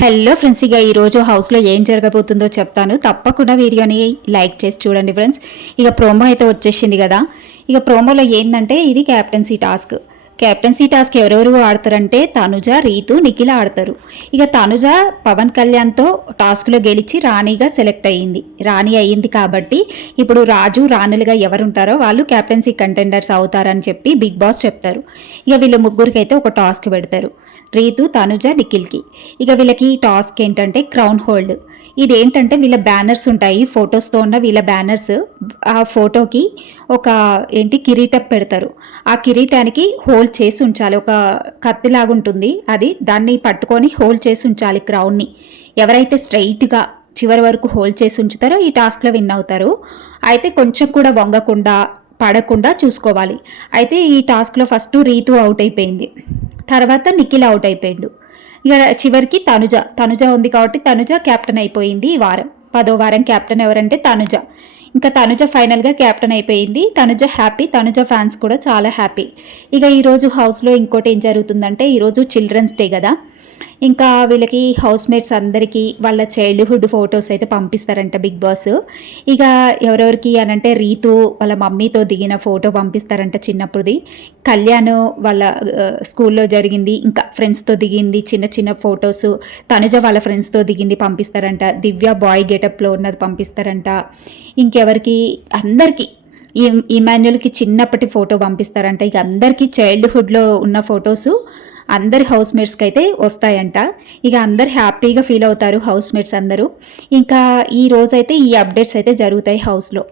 Hello friends, ఇక ఈరోజు హౌస్లో ఏం జరగబోతుందో చెప్తాను. తప్పకుండా వీడియోని లైక్ చేసి చూడండి ఫ్రెండ్స్. ఇక ప్రోమో అయితే వచ్చేసింది కదా. ఇక ప్రోమోలో ఏంటంటే ఇది క్యాప్టెన్సీ టాస్క్ ఎవరెవరు ఆడతారంటే తనుజ, రీతు, నిఖిల ఆడతారు. ఇక తనుజ పవన్ కళ్యాణ్తో టాస్క్లో గెలిచి రాణిగా సెలెక్ట్ అయ్యింది. రాణి అయ్యింది కాబట్టి ఇప్పుడు రాజు, రాణులుగా ఎవరుంటారో వాళ్ళు క్యాప్టెన్సీ కంటెండర్స్ అవుతారని చెప్పి బిగ్ బాస్ చెప్తారు. ఇక వీళ్ళ ముగ్గురికి అయితే ఒక టాస్క్ పెడతారు, రీతు, తనుజ, నిఖిల్కి. ఇక వీళ్ళకి టాస్క్ ఏంటంటే క్రౌన్ హోల్డ్. ఇదేంటంటే వీళ్ళ బ్యానర్స్ ఉంటాయి, ఫొటోస్తో ఉన్న వీళ్ళ బ్యానర్స్. ఆ ఫోటోకి ఒక కిరీటం పెడతారు. ఆ కిరీటానికి హోల్డ్ చేసి ఉంచాలి, ఒక కత్తిలాగా ఉంటుంది అది, దాన్ని పట్టుకొని హోల్డ్ చేసి ఉంచాలి క్రౌన్ని. ఎవరైతే స్ట్రైట్గా చివరి వరకు హోల్డ్ చేసి ఉంచుతారో ఈ టాస్క్లో విన్ అవుతారు. అయితే కొంచెం కూడా వంగకుండా పడకుండా చూసుకోవాలి. అయితే ఈ టాస్క్లో ఫస్ట్ రీతు అవుట్ అయిపోయింది, తర్వాత నిఖిల్ అవుట్ అయిపోయిండు. ఇక చివరికి తనుజ ఉంది కాబట్టి తనుజ క్యాప్టెన్ అయిపోయింది. ఈ వారం 10వ వారం క్యాప్టెన్ ఎవరంటే తనుజ. ఇంకా తనుజ ఫైనల్గా క్యాప్టెన్ అయిపోయింది. తనుజ హ్యాపీ, తనుజ ఫ్యాన్స్ కూడా చాలా హ్యాపీ. ఇక ఈరోజు హౌస్లో ఇంకోటి ఏం జరుగుతుందంటే, ఈరోజు చిల్డ్రన్స్ డే కదా. ఇంకా వీళ్ళకి హౌస్ మేట్స్ అందరికీ వాళ్ళ చైల్డ్హుడ్ ఫొటోస్ అయితే పంపిస్తారంట బిగ్ బాస్. ఇక ఎవరెవరికి అనంటే రీతు వాళ్ళ మమ్మీతో దిగిన ఫోటో పంపిస్తారంట చిన్నప్పుడుది. కళ్యాణ్ వాళ్ళ స్కూల్లో జరిగింది, ఇంకా ఫ్రెండ్స్తో దిగింది చిన్న చిన్న ఫొటోస్. తనుజ వాళ్ళ ఫ్రెండ్స్తో దిగింది పంపిస్తారంట. దివ్య బాయ్ గెటప్లో ఉన్నది పంపిస్తారంట. ఇంకెవరికి అందరికీ ఇమాన్యుల్కి చిన్నప్పటి ఫోటో పంపిస్తారంట. ఇక అందరికీ చైల్డ్హుడ్లో ఉన్న ఫొటోసు అందరి హౌస్ మేట్స్కి అయితే వస్తాయంట. ఇక అందరు హ్యాపీగా ఫీల్ అవుతారు హౌస్ మేట్స్ అందరూ. ఇంకా ఈ రోజైతే ఈ అప్డేట్స్ అయితే జరుగుతాయి హౌస్లో.